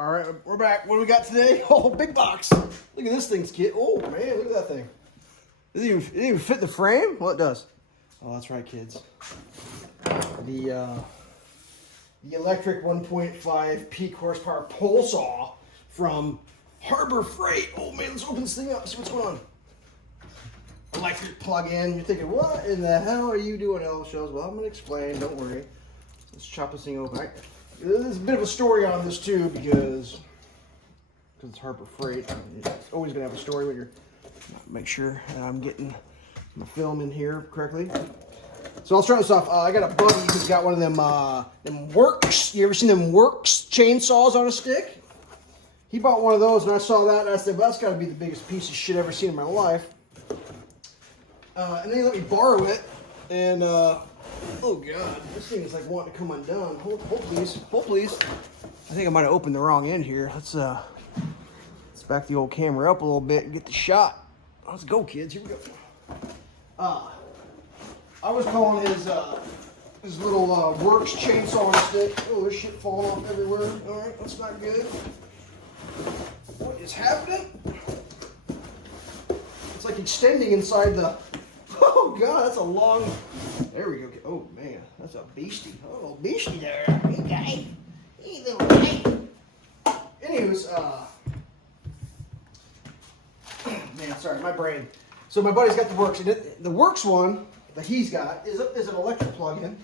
All right, we're back. What do we got today? Oh, big box. Look at this thing's kit. Oh, man, look at that thing. It didn't even fit the frame? Well, it does. Oh, that's right, kids. The electric 1.5 peak horsepower pole saw from Harbor Freight. Oh, man, let's open this thing up. See what's going on. Electric plug-in. You're thinking, what in the hell are you doing, Elf Shows? Well, I'm going to explain. Don't worry. Let's chop this thing open. There's a bit of a story on this, too, because it's Harbor Freight. It's always going to have a story when you're... Make sure that I'm getting my film in here correctly. So I'll start this off. I got a buddy who's got one of them Works. You ever seen them Works chainsaws on a stick? He bought one of those, and I saw that, and I said, well, that's got to be the biggest piece of shit I've ever seen in my life. And then he let me borrow it, and, oh God, this thing is like wanting to come undone. Hold please. I think I might have opened the wrong end here. Let's back the old camera up a little bit and get the shot. Let's go, kids. Here we go. I was calling his little Works chainsaw on a stick. Oh, there's shit falling off everywhere. All right, that's not good. What is happening? It's like extending inside the... Oh, God, that's a long... There we go. Oh, man, that's a beastie. Oh, little beastie there. Hey, guy. Hey, little guy. Anyways, man, sorry, my brain. So my buddy's got the Works. And the Works one that he's got is an electric plug-in.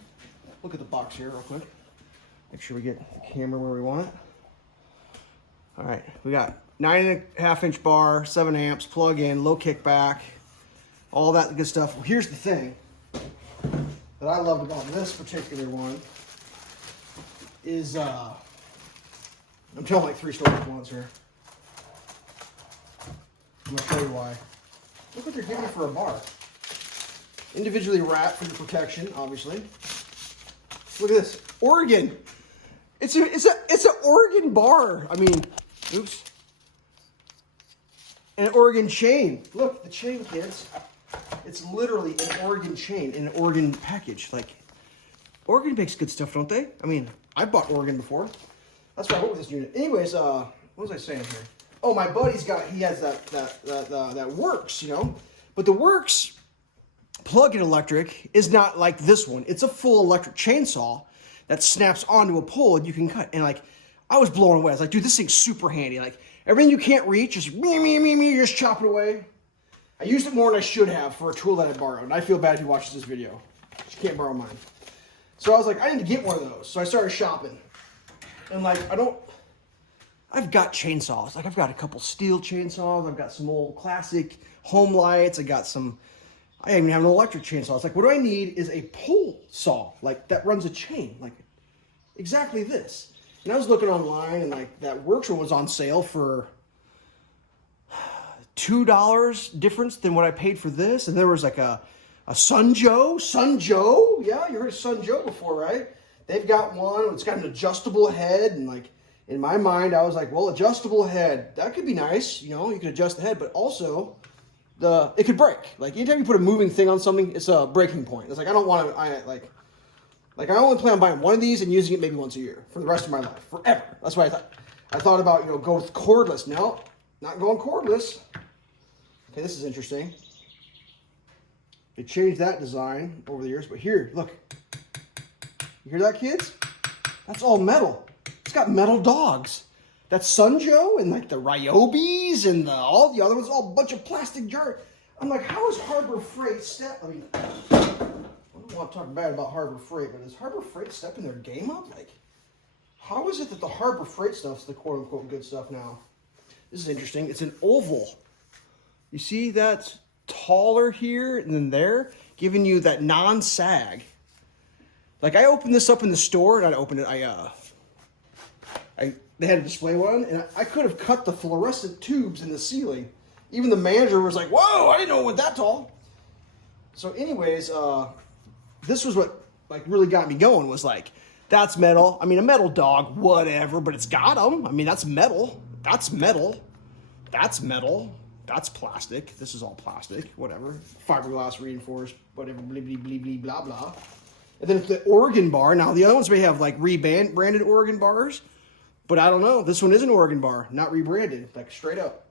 Look at the box here real quick. Make sure we get the camera where we want it. All right, we got 9.5-inch bar, 7 amps, plug-in, low kickback, all that good stuff. Well, here's the thing that I loved about this particular one is, I'm telling like 3 stories at once here. I'm gonna tell you why. Look what they're giving you for a bar. Individually wrapped for your protection, obviously. Look at this, Oregon. It's an Oregon bar. I mean, oops. An Oregon chain. Look, the chain, kids. It's literally an Oregon chain in an Oregon package. Like, Oregon makes good stuff, don't they? I mean, I bought Oregon before. That's why I went with this unit. Anyways, what was I saying here? Oh, my buddy's he has that Works, you know? But the Works plug-in electric is not like this one. It's a full electric chainsaw that snaps onto a pole and you can cut. And like, I was blown away. I was like, dude, this thing's super handy. Like, everything you can't reach, just just chop it away. I used it more than I should have for a tool that I borrowed. And I feel bad if he watches this video. You can't borrow mine. So I was like, I need to get one of those. So I started shopping. And like, I've got chainsaws. Like, I've got a couple steel chainsaws. I've got some old classic home lights. I even have an electric chainsaw. It's like, what do I need is a pole saw, like, that runs a chain. Like, exactly this. And I was looking online, and like, that Works one was on sale for $2 difference than what I paid for this. And there was like a Sunjoe. Yeah, you heard of Sunjoe before, right? They've got one. It's got an adjustable head. And like, in my mind, I was like, well, adjustable head, that could be nice. You know, you could adjust the head, but also it could break. Like, anytime you put a moving thing on something, it's a breaking point. It's like, I don't want to, I only plan on buying one of these and using it maybe once a year for the rest of my life, forever. That's why I thought about, you know, go with cordless. No, not going cordless. Okay, this is interesting. They changed that design over the years, but here, look. You hear that, kids? That's all metal. It's got metal dogs. That's Sunjoe and like the Ryobis and all the other ones, all a bunch of plastic jars. I'm like, how is Harbor Freight I don't want to talk bad about Harbor Freight, but is Harbor Freight stepping their game up? Like, how is it that the Harbor Freight stuff's the quote-unquote good stuff now? This is interesting. It's an oval. You see that's taller here and then there, giving you that non-sag. Like, I opened this up in the store, and I opened it, they had a display one, and I could have cut the fluorescent tubes in the ceiling. Even the manager was like, whoa, I didn't know it went that tall. So anyways, this was what like really got me going, was like, that's metal. I mean, a metal dog, whatever, but it's got them. I mean, that's metal. That's metal. That's metal. That's plastic. This is all plastic, whatever. Fiberglass reinforced, whatever, blah, blah, blah, blah, blah, blah. And then the Oregon bar. Now, the other ones may have like branded Oregon bars. But I don't know. This one is an Oregon bar, not rebranded, like straight up.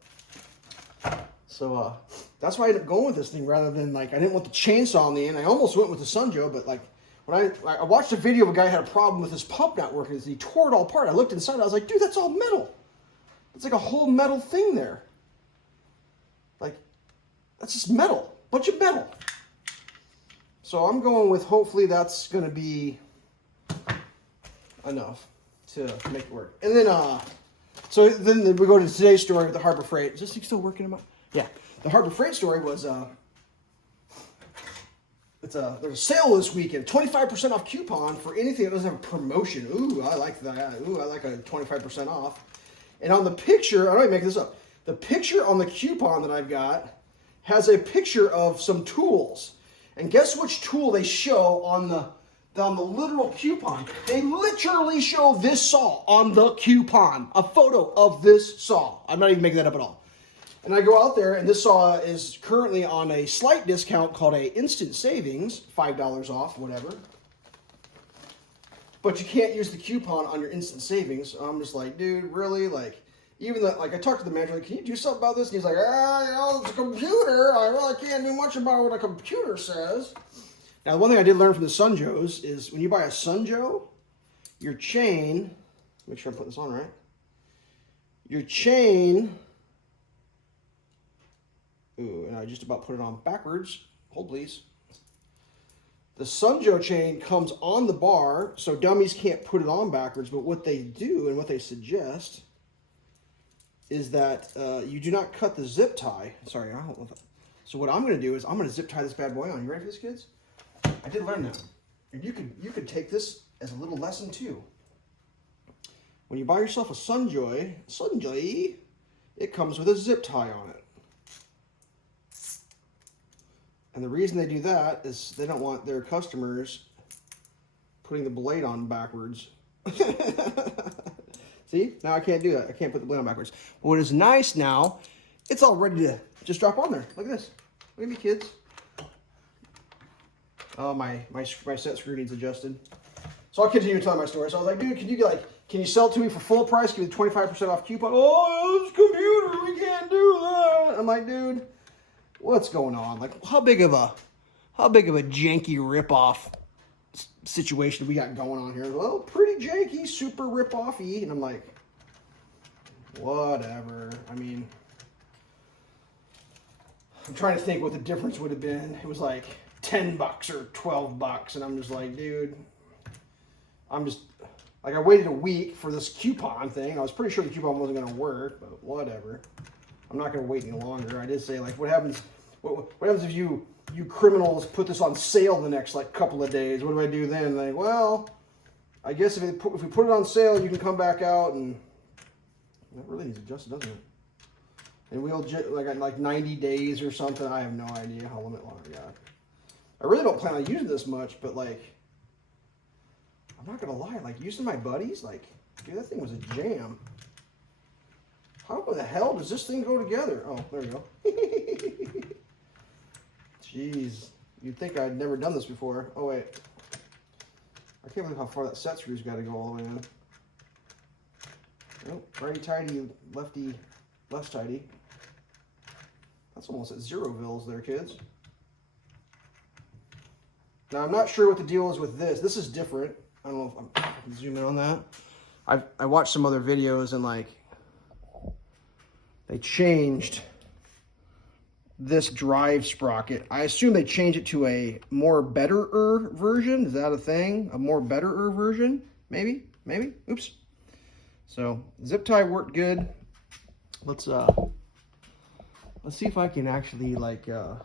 So that's why I ended up going with this thing rather than like, I didn't want the chainsaw in the end. I almost went with the Sunjoe, but like when I watched a video of a guy who had a problem with his pump not working, he tore it all apart. I looked inside, I was like, dude, that's all metal. It's like a whole metal thing there. Like, that's just metal, bunch of metal. So I'm going with, hopefully that's going to be enough to make it work. And then, so then we go to today's story with the Harbor Freight. Is this thing still working? Yeah. The Harbor Freight story was, there's a sale this weekend, 25% off coupon for anything that doesn't have a promotion. Ooh, I like that. Ooh, I like a 25% off. And on the picture, I don't even make this up. The picture on the coupon that I've got has a picture of some tools. And guess which tool they show on the literal coupon? They literally show this saw on the coupon. A photo of this saw. I'm not even making that up at all. And I go out there, and this saw is currently on a slight discount called a instant savings, $5 off, whatever. But you can't use the coupon on your instant savings. So I'm just like, dude, really? Like, even the, like, I talked to the manager, like, can you do something about this? And he's like, it's a computer. I really can't do much about what a computer says. Now, the one thing I did learn from the Sunjoes is when you buy a Sunjoe, your chain, make sure I put this on right, your chain, ooh, and I just about put it on backwards. Hold, please. The Sunjoe chain comes on the bar, so dummies can't put it on backwards, but what they do and what they suggest is that you do not cut the zip tie. Sorry, I don't know. So what I'm going to do is I'm going to zip tie this bad boy on. You ready for this, kids? I did learn that. And you could take this as a little lesson too. When you buy yourself a Sunjoe, it comes with a zip tie on it. And the reason they do that is they don't want their customers putting the blade on backwards. See, now I can't do that. I can't put the blade on backwards. But what is nice now, it's all ready to just drop on there. Look at this. Look at me, kids. Oh, my set screw needs adjusted. So I'll continue telling my story. So I was like, dude, can you sell it to me for full price? Give me 25% off coupon. Oh, it's a computer. We can't do that. I'm like, dude, what's going on? Like, how big of a janky ripoff situation we got going on here? Well, pretty janky, super ripoff-y. And I'm like, whatever. I mean, I'm trying to think what the difference would have been. It was like $10 or $12, and I'm just like, dude, I waited a week for this coupon thing. I was pretty sure the coupon wasn't going to work, but whatever. I'm not going to wait any longer. I did say, like, what happens if you criminals put this on sale the next, like, couple of days? What do I do then? Like, well, I guess if we put it on sale, you can come back out, and that really needs adjusted, doesn't it? And we'll, like 90 days or something. I have no idea how long I got. I really don't plan on using this much, but, like, I'm not going to lie. Like, using my buddies, like, dude, that thing was a jam. How the hell does this thing go together? Oh, there we go. Jeez. You'd think I'd never done this before. Oh, wait. I can't believe how far that set screw's got to go all the way in. Nope. Righty tighty, lefty, left tighty. That's almost at 0 vils there, kids. Now, I'm not sure what the deal is with this. This is different. I don't know if I can zoom in on that. I watched some other videos and, like, they changed this drive sprocket. I assume they changed it to a more better-er version. Is that a thing? A more better-er version? Maybe? Maybe? Oops. So, zip tie worked good. Let's see if I can actually, like, get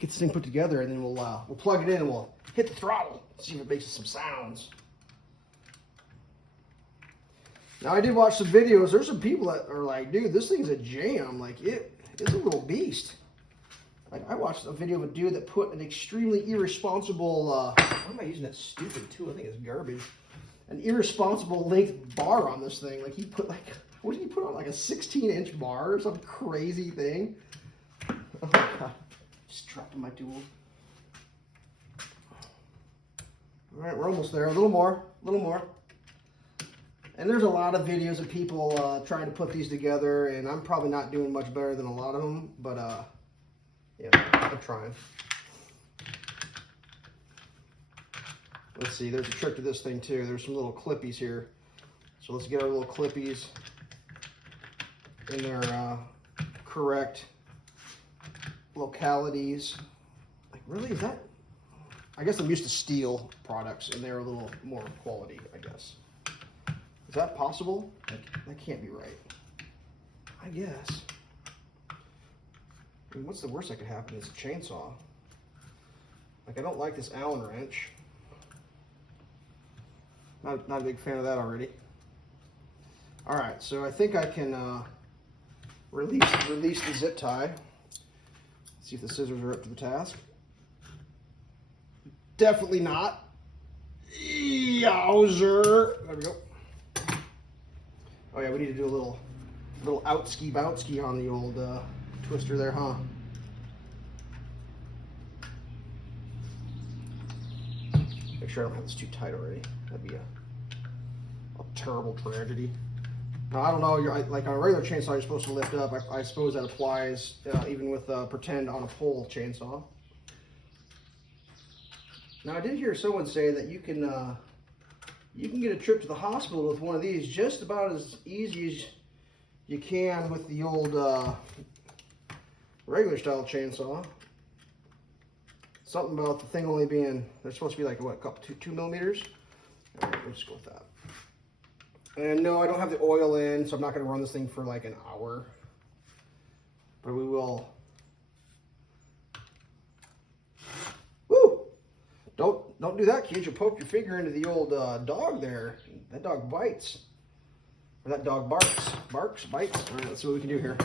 this thing put together, and then we'll plug it in and we'll hit the throttle, see if it makes some sounds. Now, I did watch some videos. There's some people that are like, dude, this thing's a jam. Like, it's a little beast. Like, I watched a video of a dude that put an extremely irresponsible, why am I using that stupid tool? I think it's garbage. An irresponsible length bar on this thing. Like, he put, like, what did he put on? Like a 16-inch bar or some crazy thing? Oh, my God. Just dropping my tool. All right, we're almost there. A little more. A little more. And there's a lot of videos of people trying to put these together, and I'm probably not doing much better than a lot of them, but yeah, I'm trying. Let's see, there's a trick to this thing too. There's some little clippies here. So let's get our little clippies in their correct localities. Like, really, is that? I guess I'm used to steel products, and they're a little more quality, I guess. Is that possible? That can't be right. I guess. I mean, what's the worst that could happen? It's a chainsaw. Like, I don't like this Allen wrench. Not a big fan of that already. All right, so I think I can release the zip tie. See if the scissors are up to the task. Definitely not. Yowzer. There we go. Oh yeah, we need to do a little outski-boutski on the old twister there, huh? Make sure I don't have this too tight already. That'd be a terrible tragedy. Now, I don't know, like on a regular chainsaw, you're supposed to lift up. I suppose that applies even with pretend on a pole chainsaw. Now, I did hear someone say that you can get a trip to the hospital with one of these just about as easy as you can with the old regular style chainsaw. Something about the thing only being, they're supposed to be like, what, a couple, 2 millimeters? All right, we'll just go with that. And no, I don't have the oil in, so I'm not going to run this thing for like an hour. But we will. Woo! Don't do that, kids. You'll poke your finger into the old dog there. That dog bites. Or that dog bites. All right, let's see what we can do here.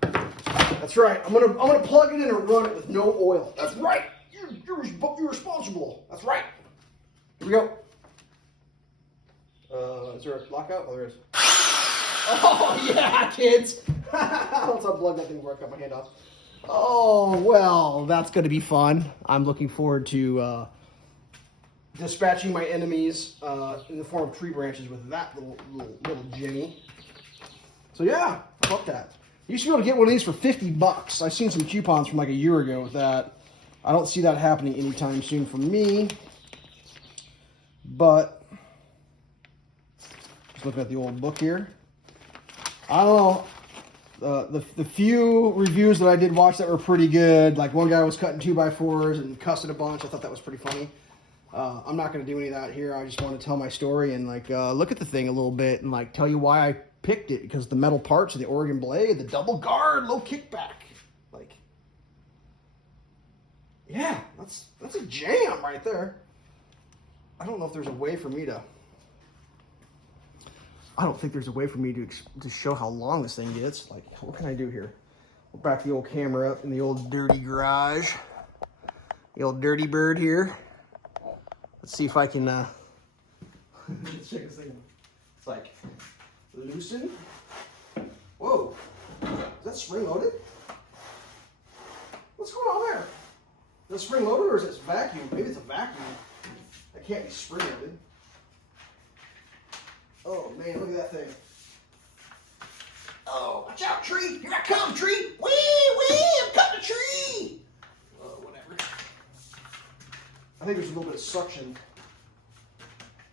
That's right. I'm gonna plug it in and run it with no oil. That's right. You're responsible. That's right. Here we go. Is there a lockout? Oh, there is. Oh, yeah, kids. Once I plug that thing before I cut my hand off. Oh, well, that's going to be fun. I'm looking forward to dispatching my enemies in the form of tree branches with that little Jimmy. So, yeah, I love that. You used to be able to get one of these for $50. I've seen some coupons from like a year ago with that. I don't see that happening anytime soon for me. But just looking at the old book here. I don't know. The few reviews that I did watch that were pretty good. Like one guy was cutting 2x4s and cussing a bunch. I thought that was pretty funny. I'm not going to do any of that here. I just want to tell my story and like look at the thing a little bit and like tell you why I picked it, because the metal parts of the Oregon blade, the double guard, low kickback. Like, yeah, that's a jam right there. I don't know if there's a way for me to. I don't think there's a way for me to show how long this thing gets. Like, what can I do here? We'll back the old camera up in the old dirty garage. The old dirty bird here. Let's see if I can, let's check this thing. It's like, loosen. Whoa. Is that spring loaded? What's going on there? Is it spring loaded or is it vacuum? Maybe it's a vacuum. That can't be spring loaded. Oh man, look at that thing. Oh, watch out, tree! Here I come, tree! Wee! I'm cutting a tree! Whatever. I think there's a little bit of suction.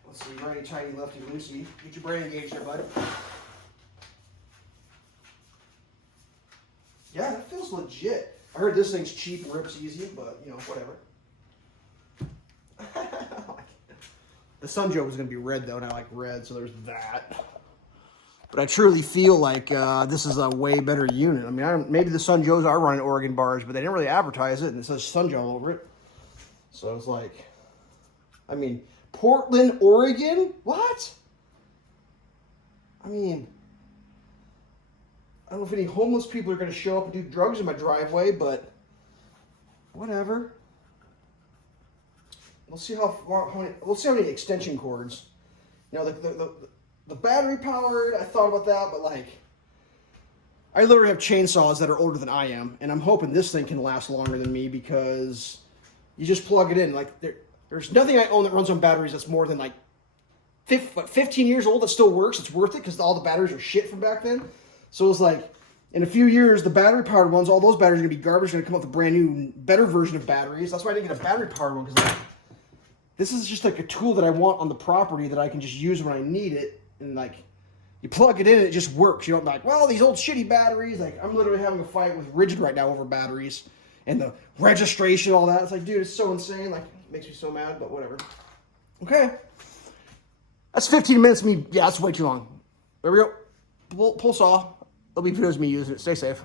Let's see, righty tighty, lefty loosey. Get your brain engaged there, bud. Yeah, that feels legit. I heard this thing's cheap and rips easy, but you know, whatever. The Sunjoe was going to be red, though, and I like red, so there's that. But I truly feel like this is a way better unit. I mean, maybe the Sunjoes are running Oregon bars, but they didn't really advertise it, and it says Sunjoe all over it. So it's like, I mean, Portland, Oregon? What? I mean, I don't know if any homeless people are going to show up and do drugs in my driveway, but whatever. We'll see how many extension cords. You know, the battery powered, I thought about that, but like, I literally have chainsaws that are older than I am, and I'm hoping this thing can last longer than me because you just plug it in. Like, there's nothing I own that runs on batteries that's more than like 15 years old that still works. It's worth it because all the batteries are shit from back then. So it was like, in a few years, the battery-powered ones, all those batteries are going to be garbage. They're going to come up with a brand new, better version of batteries. That's why I didn't get a battery-powered one, because like, this is just like a tool that I want on the property that I can just use when I need it. And like, you plug it in and it just works. You don't like, well, these old shitty batteries. Like, I'm literally having a fight with Rigid right now over batteries and the registration, all that. It's like, dude, it's so insane. Like, it makes me so mad, but whatever. Okay. That's 15 minutes of me. Yeah, that's way too long. There we go. Pull saw. There'll be videos of me using it. Stay safe.